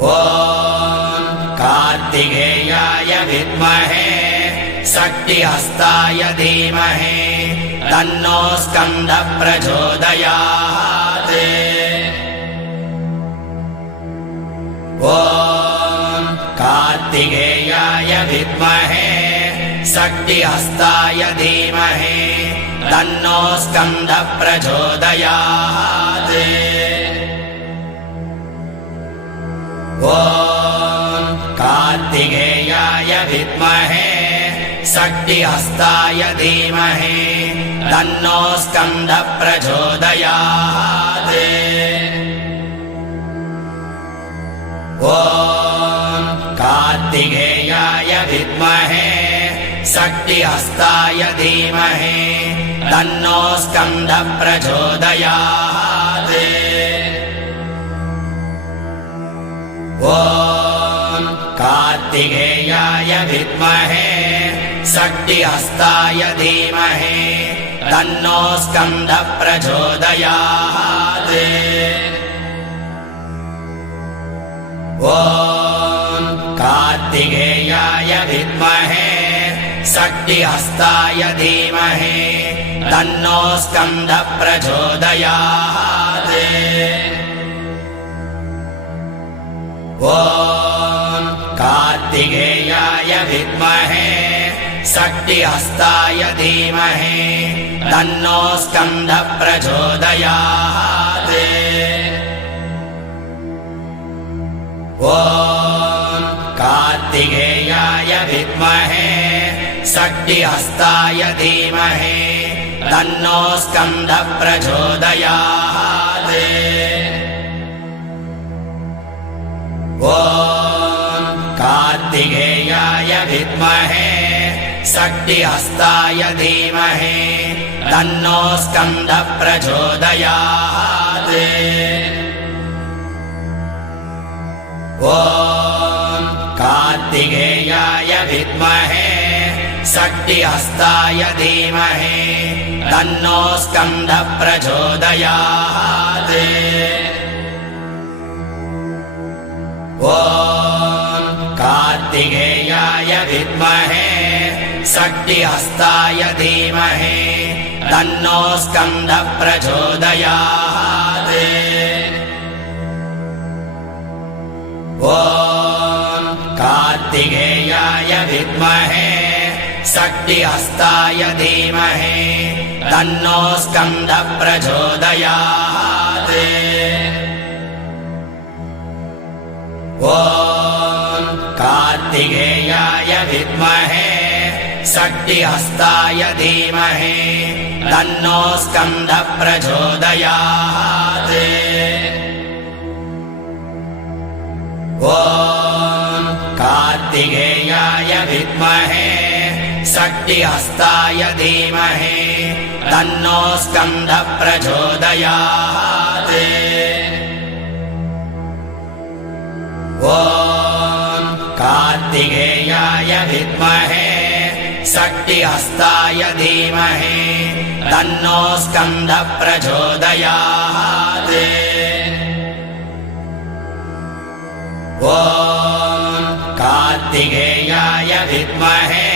ॐ कार्तिकेयाय विद्महे शक्तिहस्ताय धीमहि तन्नो स्कन्दः प्रचोदयात्। ॐ कार्तिकेयाय विद्महे शक्तिहस्ताय धीमहि तन्नो स्कन्दः प्रचोदयात्। ॐ कार्तिकेयाय विद्महे शक्तिहस्ताय धीमहि तन्नो स्कन्दः प्रचोदयात्। ॐ कार्तिकेयाय विद्महे शक्तिहस्ताय धीमहि तन्नो स्कन्दः प्रचोदयात्। ॐ कार्तिकेयाय विद्महे शक्तिहस्ताय धीमहि तन्नो स्कन्दः प्रचोदयात्। ॐ कार्तिकेयाय विद्महे शक्तिहस्ताय धीमहि तन्नो स्कन्दः प्रचोदयात्। ॐ कार्तिकेयाय विद्महे शक्तिहस्ताय धीमहि तन्नो स्कन्दः प्रचोदयात्। ॐ कार्तिकेयाय विद्महे शक्तिहस्ताय धीमहि तन्नो स्कन्दः प्रचोदयात्। ॐ कार्तिकेयाय विद्महे शक्तिहस्ताय धीमहि तन्नो स्कन्दः प्रचोदयात्। ॐ कार्तिकेयाय विद्महे शक्तिहस्ताय धीमहि तन्नो स्कन्दः प्रचोदयात्। ॐ कार्तिकेयाय विद्महे शक्तिहस्ताय धीमहि तन्नो स्कन्दः प्रचोदयात्। ॐ कार्तिकेयाय विद्महे शक्तिहस्ताय धीमहि तन्नो स्कन्दः प्रचोदयात्। ॐ कार्तिकेयाय विद्महे शक्तिहस्ताय धीमहि तन्नो स्कन्दः प्रचोदयात्। ॐ कार्तिकेयाय विद्महे शक्तिहस्ताय धीमहि तन्नो स्कन्दः प्रचोदयात्। ॐ कार्तिकेयाय विद्महे शक्तिहस्ताय धीमहि तन्नो स्कन्दः प्रचोदयात्। ॐ कार्तिकेयाय विद्महे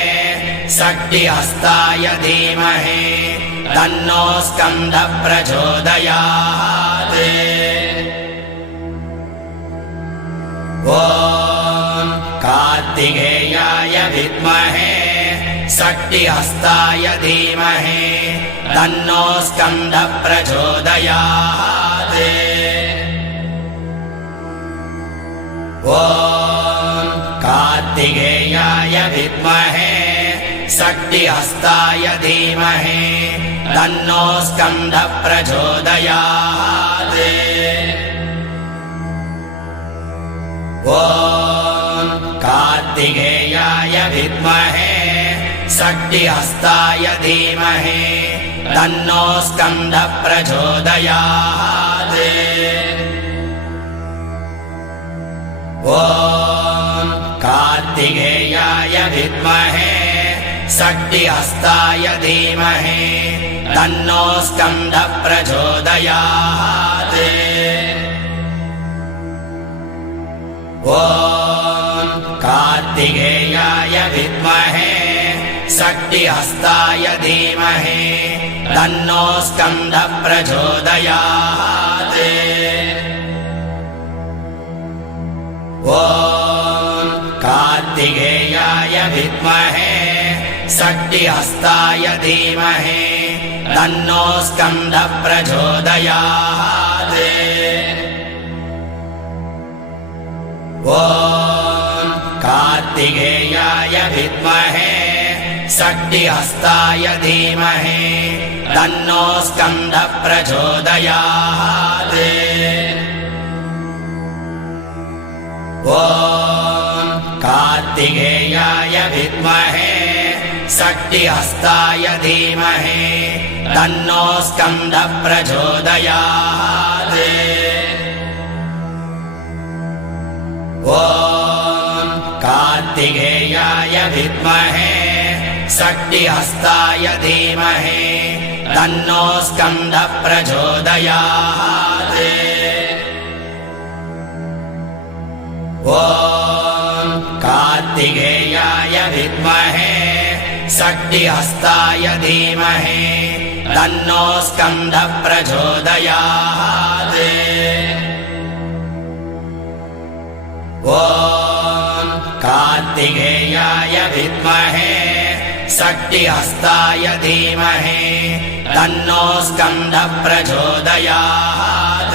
शक्तिहस्ताय धीमहि तन्नो स्कन्दः प्रचोदयात्। ॐ कार्तिकेयाय विद्महे शक्तिहस्ताय धीमहि तन्नो स्कन्दः प्रचोदयात्। ॐ कार्तिकेयाय विद्महे शक्तिहस्ताय धीमहि तन्नो स्कन्दः प्रचोदयात्। ॐ कार्तिकेयाय विद्महे शक्तिहस्ताय धीमहि तन्नो स्कन्दः प्रचोदयात्। ॐ कार्तिकेयाय विद्महे शक्तिहस्ताय धीमहि तन्नो स्कन्दः प्रचोदयात्। ॐ कार्तिकेयाय विद्महे शक्तिहस्ताय धीमहि तन्नो स्कन्दः प्रचोदयात्। ॐ कार्तिकेयाय विद्महे शक्तिहस्ताय धीमहि तन्नो स्कन्दः प्रचोदयात्। ॐ कार्तिकेयाय विद्महे शक्तिहस्ताय धीमहि तन्नो स्कन्दः प्रचोदयात्। ॐ कार्तिकेयाय विद्महे शक्तिहस्ताय धीमहि तन्नो स्कन्दः प्रचोदयात्। ॐ कार्तिकेयाय विद्महे शक्तिहस्ताय धीमहि तन्नो स्कन्दः प्रचोदयात्। ॐ कार्तिकेयाय विद्महे शक्तिहस्ताय धीमहि तन्नो स्कन्दः प्रचोदयात्। ॐ कार्तिकेयाय विद्महे शक्तिहस्ताय धीमहि तन्नो स्कन्दः प्रचोदयात्।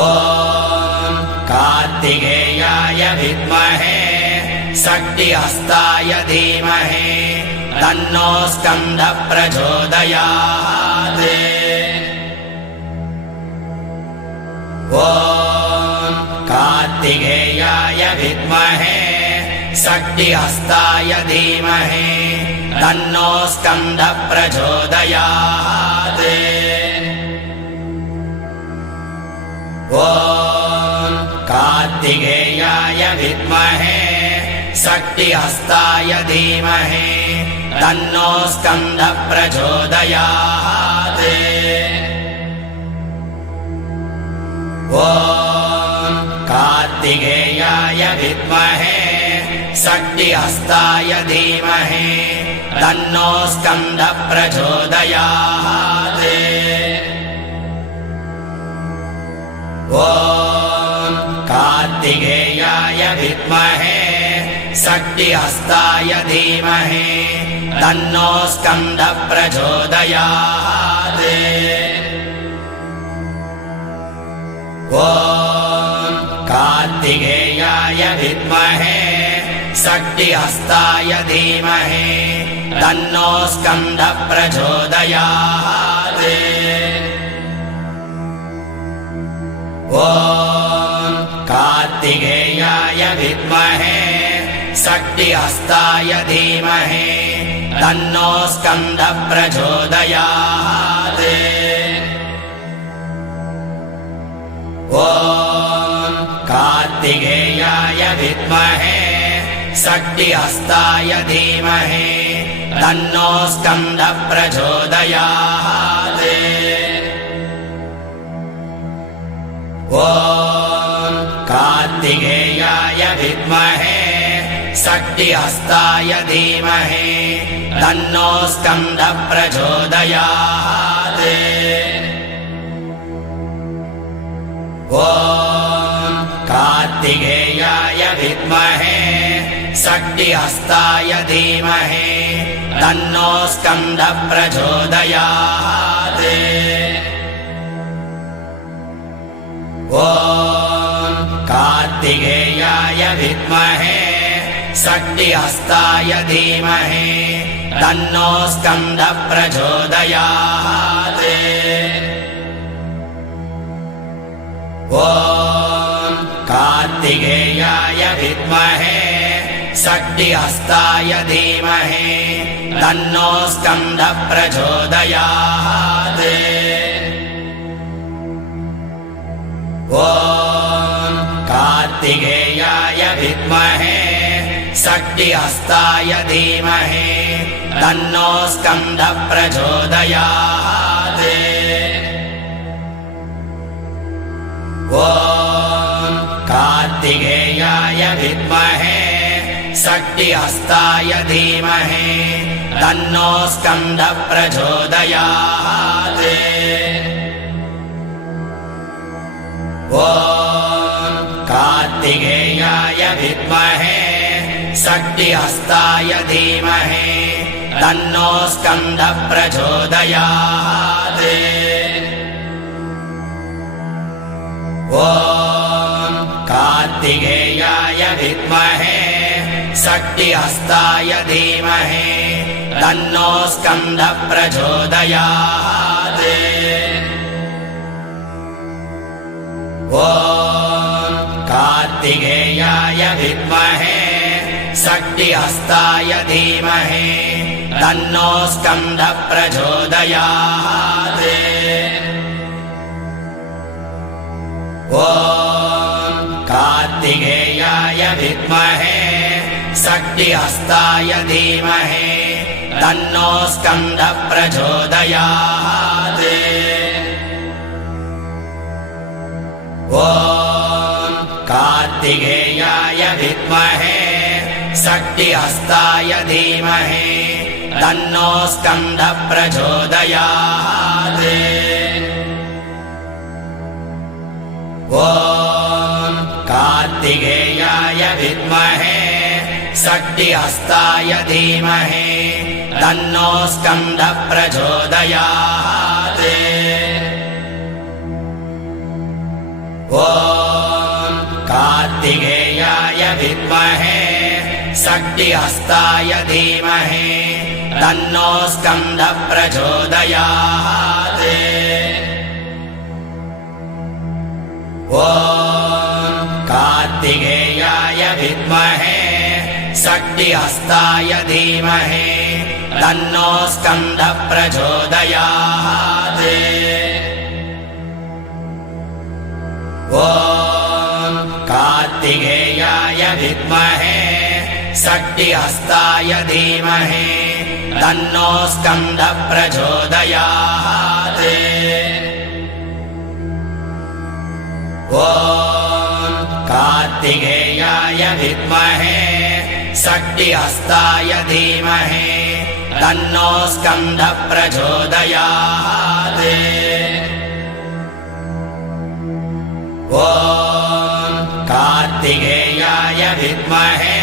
ॐ कार्तिकेयाय विद्महे शक्तिहस्ताय धीमहि तन्नो स्कन्दः प्रचोदयात्। ॐ कार्तिकेयाय विद्महे शक्तिहस्ताय धीमहि तन्नो स्कन्दः प्रचोदयात्। ॐ कार्तिकेयाय विद्महे शक्तिहस्ताय धीमहि तन्नो स्कन्दः प्रचोदयात्। ॐ कार्तिकेयाय विद्महे शक्तिहस्ताय धीमहि तन्नो स्कन्दः प्रचोदयात्। ॐ कार्तिकेयाय विद्महे शक्तिहस्ताय धीमहि तन्नो स्कन्दः प्रचोदयात्। ॐ कार्तिकेयाय विद्महे शक्तिहस्ताय धीमहि तन्नो स्कन्दः प्रचोदयात्। ॐ कार्तिकेयाय विद्महे शक्तिहस्ताय धीमहि तन्नो स्कन्दः प्रचोदयात्। ॐ कार्तिकेयाय विद्महे शक्तिहस्ताय धीमहि तन्नो स्कन्दः प्रचोदयात्। ॐ कार्तिकेयाय विद्महे शक्तिहस्ताय धीमहि तन्नो स्कन्दः प्रचोदयात्। ॐ कार्तिकेयाय विद्महे शक्तिहस्ताय धीमहि तन्नो स्कन्दः प्रचोदयात्। ॐ कार्तिकेयाय विद्महे शक्तिहस्ताय धीमहि तन्नो स्कन्दः प्रचोदयात्। ॐ कार्तिकेयाय विद्महे शक्तिहस्ताय धीमहि तन्नो स्कन्दः प्रचोदयात्। ॐ कार्तिकेयाय विद्महे शक्तिहस्ताय धीमहि तन्नो स्कन्दः प्रचोदयात्। ॐ कार्तिकेयाय विद्महे शक्तिहस्ताय धीमहि तन्नो स्कन्दः प्रचोदयात्। ॐ कार्तिकेयाय विद्महे शक्तिहस्ताय धीमहि तन्नो स्कन्दः प्रचोदयात्। ॐ कार्तिकेयाय विद्महे शक्तिहस्ताय धीमहि तन्नो स्कन्दः प्रचोदयात्। ॐ कार्तिकेयाय विद्महे शक्तिहस्ताय धीमहि तन्नो स्कन्दः प्रचोदयात्। ॐ कार्तिकेयाय विद्महे शक्तिहस्ताय धीमहि तन्नो स्कन्दः प्रचोदयात्। ॐ कार्तिकेयाय विद्महे शक्तिहस्ताय धीमहि तन्नो स्कन्दः प्रचोदयात्। ॐ कार्तिकेयाय विद्महे शक्तिहस्ताय धीमहि तन्नो स्कन्दः प्रचोदयात्। ॐ कार्तिकेयाय विद्महे शक्तिहस्ताय धीमहि तन्नो स्कन्दः प्रचोदयात्। ॐ कार्तिकेयाय विद्महे शक्तिहस्ताय धीमहि तन्नो स्कन्दः प्रचोदयात्। ॐ कार्तिकेयाय विद्महे शक्तिहस्ताय धीमहि तन्नो स्कन्दः प्रचोदयात्। ॐ कार्तिकेयाय विद्महे शक्तिहस्ताय धीमहि तन्नो स्कन्दः प्रचोदयात्। ॐ कार्तिकेयाय विद्महे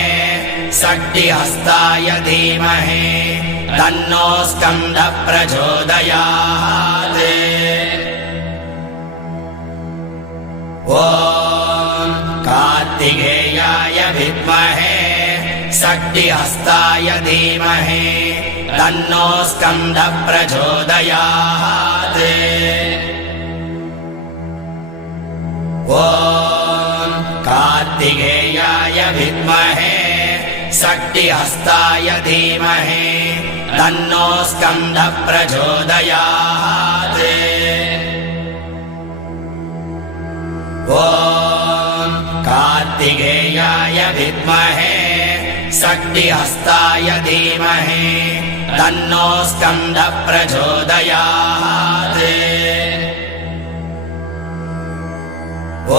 शक्तिहस्ताय धीमहि तन्नो स्कन्दः प्रचोदयात्। ॐ कार्तिकेयाय विद्महे शक्तिहस्ताय धीमहि तन्नो स्कन्दः प्रचोदयात्। ॐ कार्तिकेयाय विद्महे शक्तिहस्ताय धीमहि तन्नो स्कन्दः प्रचोदयात्। ॐ कार्तिकेयाय विद्महे शक्तिहस्ताय धीमहि तन्नो स्कन्दः प्रचोदयात्।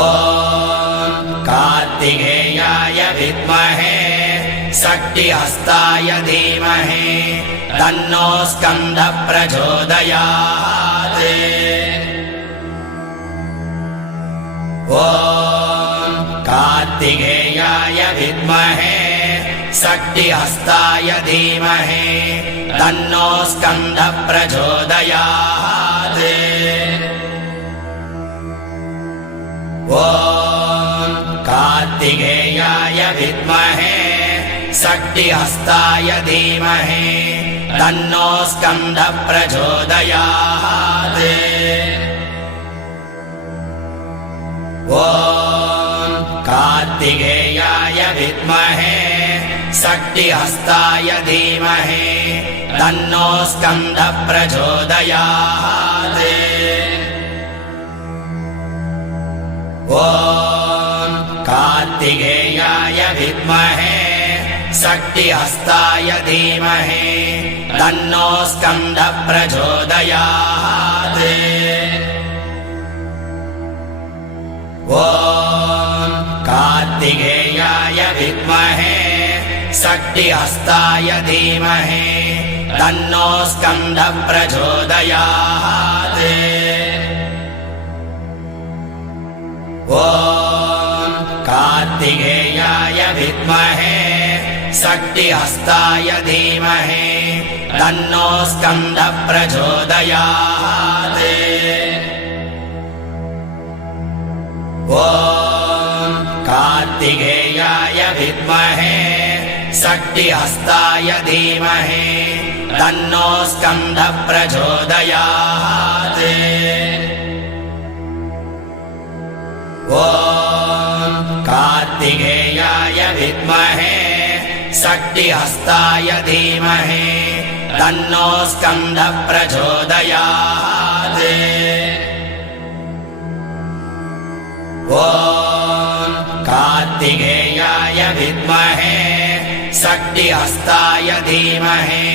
ॐ कार्तिकेयाय विद्महे शक्तिहस्ताय धीमहि तन्नो स्कन्दः प्रचोदयात्। ॐ कार्तिकेयाय विद्महे शक्तिहस्ताय धीमहि तन्नो स्कन्दः प्रचोदयात्। ॐ कार्तिकेयाय विद्महे शक्तिहस्ताय धीमहि तन्नो स्कन्दः प्रचोदयात्। ॐ कार्तिकेयाय विद्महे शक्तिहस्ताय धीमहि तन्नो स्कन्दः प्रचोदयात्। ॐ कार्तिकेयाय विद्महे शक्तिहस्ताय धीमहि तन्नो स्कन्दः प्रचोदयात्। ॐ कार्तिकेयाय विद्महे षष्टिहस्ताय धीमहि तन्नो स्कन्दः प्रचोदयात्। ॐ कार्तिकेयाय विद्महे षष्टिहस्ताय धीमहि तन्नो स्कन्दः प्रचोदयात्। ॐ कार्तिकेयाय विद्महे षष्टिहस्ताय धीमहि तन्नो स्कन्दः प्रचोदयात्। ॐ कार्तिकेयाय विद्महे षष्टिहस्ताय धीमहि तन्नो स्कन्दः प्रचोदयात्। ॐ कार्तिकेयाय विद्महे षष्टिहस्ताय धीमहि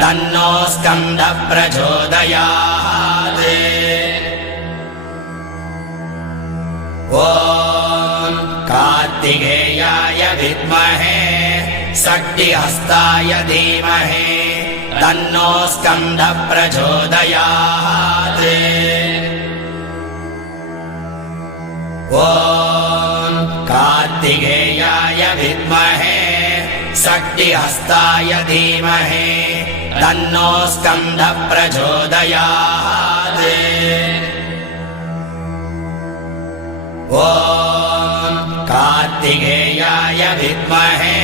तन्नो स्कन्दः प्रचोदयात्। ॐ कार्तिकेयाय विद्महे षष्टिहस्ताय धीमहि तन्नो स्कन्दः प्रचोदयात्। ॐ कार्तिकेयाय विद्महे षष्टिहस्ताय धीमहि तन्नो स्कन्दः प्रचोदयात्। ॐ कार्तिकेयाय विद्महे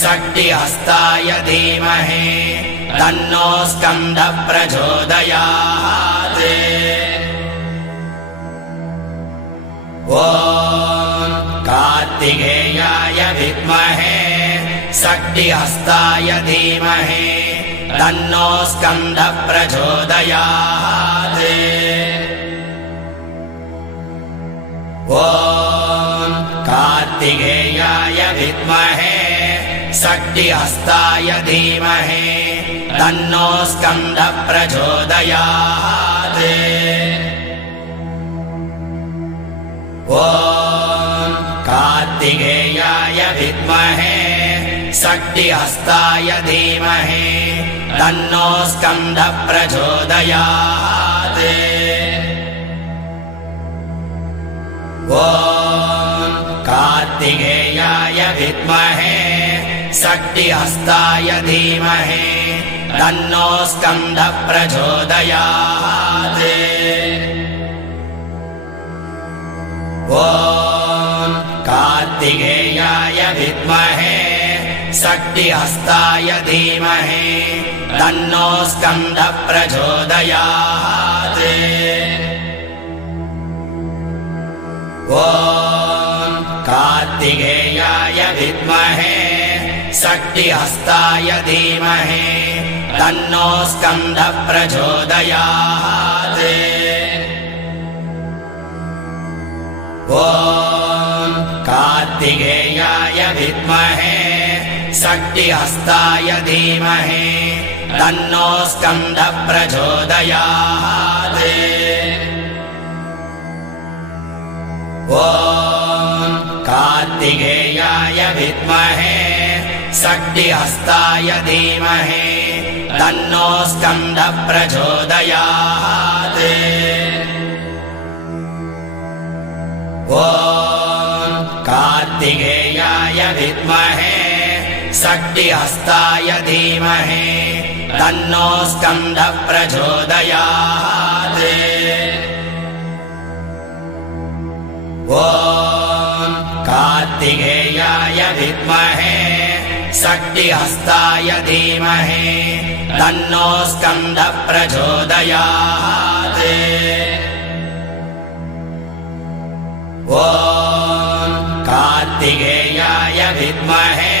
षष्टिहस्ताय धीमहि तन्नो स्कन्दः प्रचोदयात्। ॐ कार्तिकेयाय विद्महे षष्टिहस्ताय धीमहि तन्नो स्कन्दः प्रचोदयात्। ॐ कार्तिकेयाय विद्महे षष्टिहस्ताय धीमहि तन्नो स्कन्दः प्रचोदयात्। ॐ कार्तिकेयाय विद्महे षष्टिहस्ताय धीमहि तन्नो स्कन्दः प्रचोदयात्। ॐ कार्तिकेयाय विद्महे षष्टिहस्ताय धीमहि तन्नो स्कन्दः प्रचोदयात्। ॐ कार्तिकेयाय विद्महे षष्टिहस्ताय धीमहि तन्नो स्कन्दः प्रचोदयात्। ॐ कार्तिकेयाय विद्महे षष्टिहस्ताय धीमहि तन्नो स्कन्दः प्रचोदयात्। ॐ कार्तिकेयाय विद्महे षष्टिहस्ताय धीमहि तन्नो स्कन्दः प्रचोदयात्। ॐ कार्तिकेयाय विद्महे षष्टिहस्ताय धीमहि तन्नो स्कन्दः प्रचोदयात्। ॐ कार्तिकेयाय विद्महे षष्टिहस्ताय धीमहि तन्नो स्कन्दः प्रचोदयात्। ॐ कार्तिकेयाय विद्महे षष्टिहस्ताय धीमहि तन्नो स्कन्दः प्रचोदयात्। ॐ कार्तिकेयाय विद्महे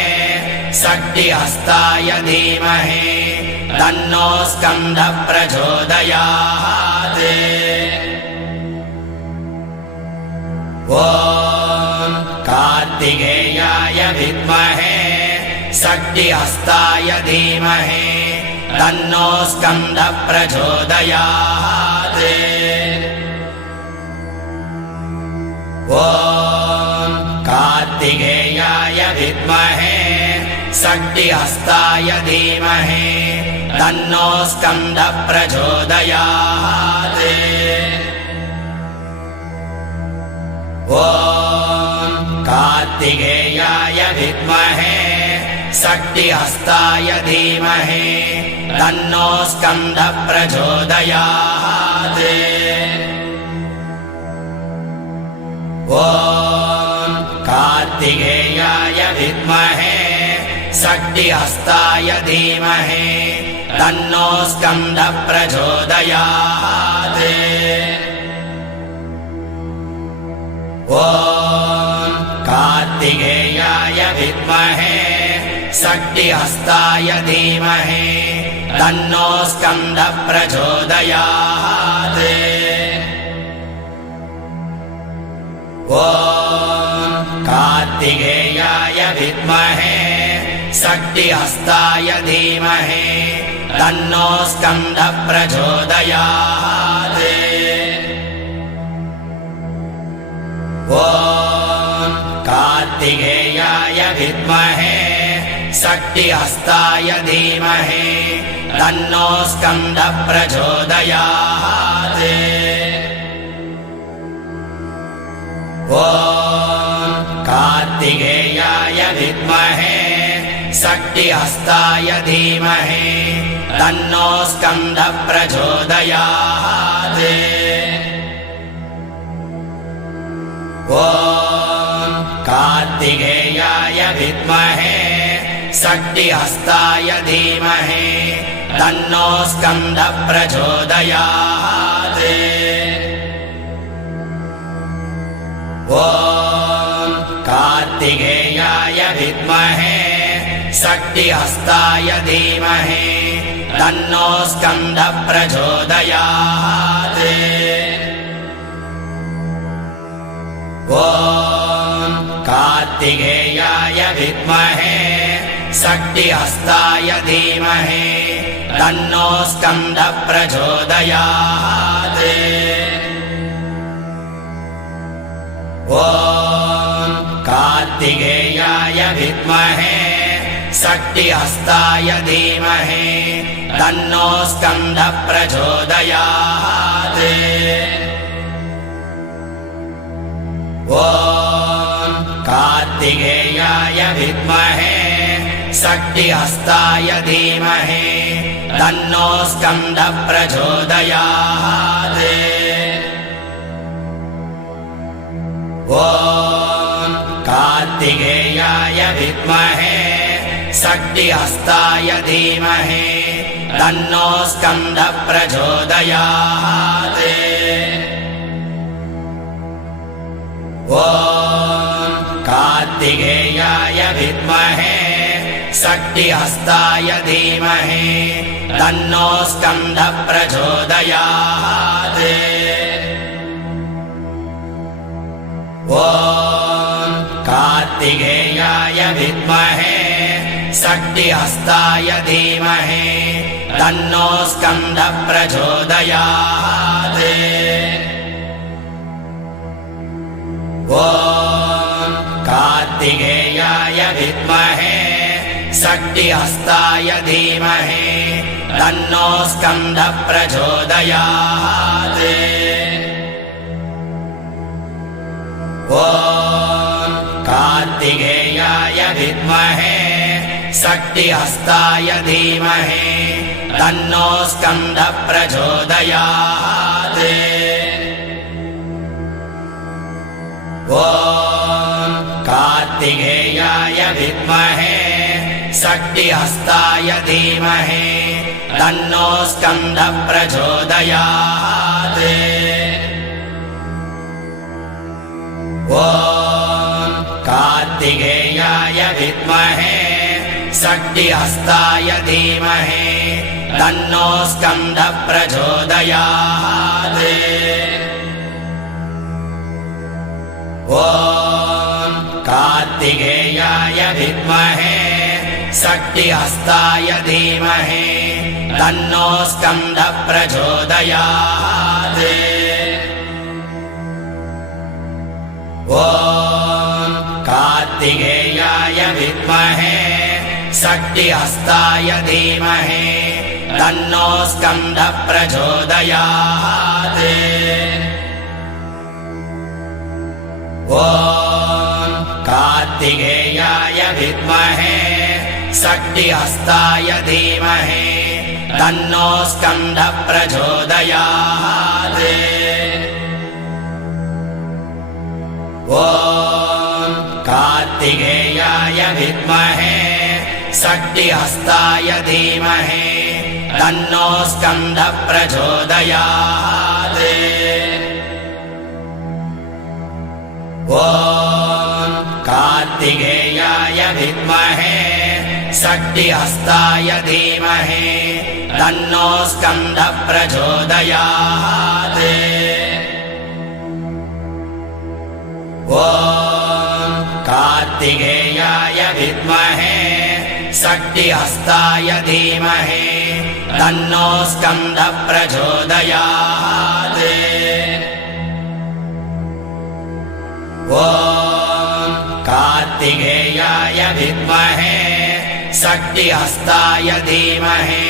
षष्टिहस्ताय धीमहि तन्नो स्कन्दः प्रचोदयात्। ॐ कार्तिकेयाय विद्महे षष्टिहस्ताय धीमहि तन्नो स्कन्दः प्रचोदयात्। ॐ कार्तिकेयाय विद्महे शक्तिहस्ताय धीमहि तन्नो स्कन्दः प्रचोदयात्। ॐ कार्तिकेयाय विद्महे शक्तिहस्ताय धीमहि तन्नो स्कन्दः प्रचोदयात्। ॐ कार्तिकेयाय विद्महे शक्तिहस्ताय धीमहि तन्नो स्कन्दः प्रचोदयात्। ॐ कार्तिकेयाय विद्महे शक्तिहस्ताय धीमहि तन्नो स्कन्दः प्रचोदयात्। ॐ कार्तिकेयाय विद्महे शक्तिहस्ताय धीमहि तन्नो स्कन्दः प्रचोदयात्। ॐ कार्तिकेयाय विद्महे शक्तिहस्ताय धीमहि तन्नो स्कन्दः प्रचोदयात्। ॐ कार्तिकेयाय विद्महे शक्तिहस्ताय धीमहि तन्नो स्कन्दः प्रचोदयात्। ॐ कार्तिकेयाय विद्महे शक्तिहस्ताय धीमहि तन्नो स्कन्दः प्रचोदयात्। ॐ कार्तिकेयाय विद्महे शक्तिहस्ताय धीमहि तन्नो स्कन्दः प्रचोदयात्। ॐ कार्तिकेयाय विद्महे शक्तिहस्ताय धीमहि तन्नो स्कन्दः प्रचोदयात्। ॐ कार्तिकेयाय विद्महे शक्तिहस्ताय धीमहि तन्नो स्कन्दः प्रचोदयात्। ॐ कार्तिकेयाय विद्महे शक्तिहस्ताय धीमहि तन्नो स्कन्दः प्रचोदयात्। ॐ कार्तिकेयाय विद्महे शक्तिहस्ताय धीमहि तन्नो स्कन्दः प्रचोदयात्। ॐ कार्तिकेयाय विद्महे शक्तिहस्ताय धीमहि तन्नो स्कन्दः प्रचोदयात्। ॐ कार्तिकेयाय विद्महे शक्तिहस्ताय धीमहि तन्नो स्कन्दः प्रचोदयात्। ॐ कार्तिकेयाय विद्महे शक्तिहस्ताय धीमहि तन्नो स्कन्दः प्रचोदयात्। ॐ कार्तिकेयाय विद्महे शक्तिहस्ताय धीमहि तन्नो स्कन्दः प्रचोदयात्। ॐ कार्तिकेयाय विद्महे शक्तिहस्ताय धीमहि तन्नो स्कन्दः प्रचोदयात्। ॐ कार्तिकेयाय विद्महे शक्तिहस्ताय धीमहि तन्नो स्कन्दः प्रचोदयात्। ॐ कार्तिकेयाय विद्महे शक्तिहस्ताय धीमहि तन्नो स्कन्दः प्रचोदयात्। ॐ कार्तिकेयाय विद्महे शक्तिहस्ताय धीमहि तन्नो स्कन्दः प्रचोदयात्। ॐ कार्तिकेयाय विद्महे शक्तिहस्ताय धीमहि तन्नो स्कन्दः प्रचोदयात्। ॐ कार्तिकेयाय विद्महे शक्तिहस्ताय धीमहि तन्नो स्कन्दः प्रचोदयात्। ॐ कार्तिकेयाय विद्महे शक्तिहस्ताय धीमहि तन्नो स्कन्दः प्रचोदयात्। ॐ कार्तिकेयाय विद्महे शक्तिहस्ताय धीमहि तन्नो स्कन्दः प्रचोदयात्। ॐ कार्तिकेयाय विद्महे शक्तिहस्ताय धीमहि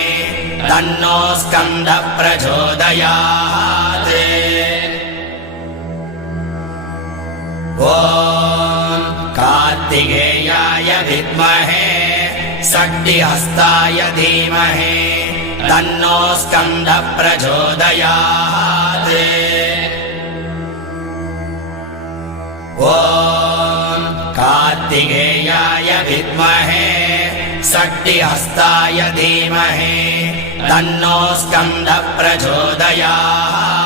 तन्नो स्कन्दः प्रचोदयात्। ॐ कार्तिकेयाय विद्महे शक्तिहस्ताय धीमहि तन्नो स्कन्दः प्रचोदयात्। ॐ कार्तिकेयाय विद्महे शक्तिहस्ताय धीमहि तन्नो स्कन्दः प्रचोदयात्।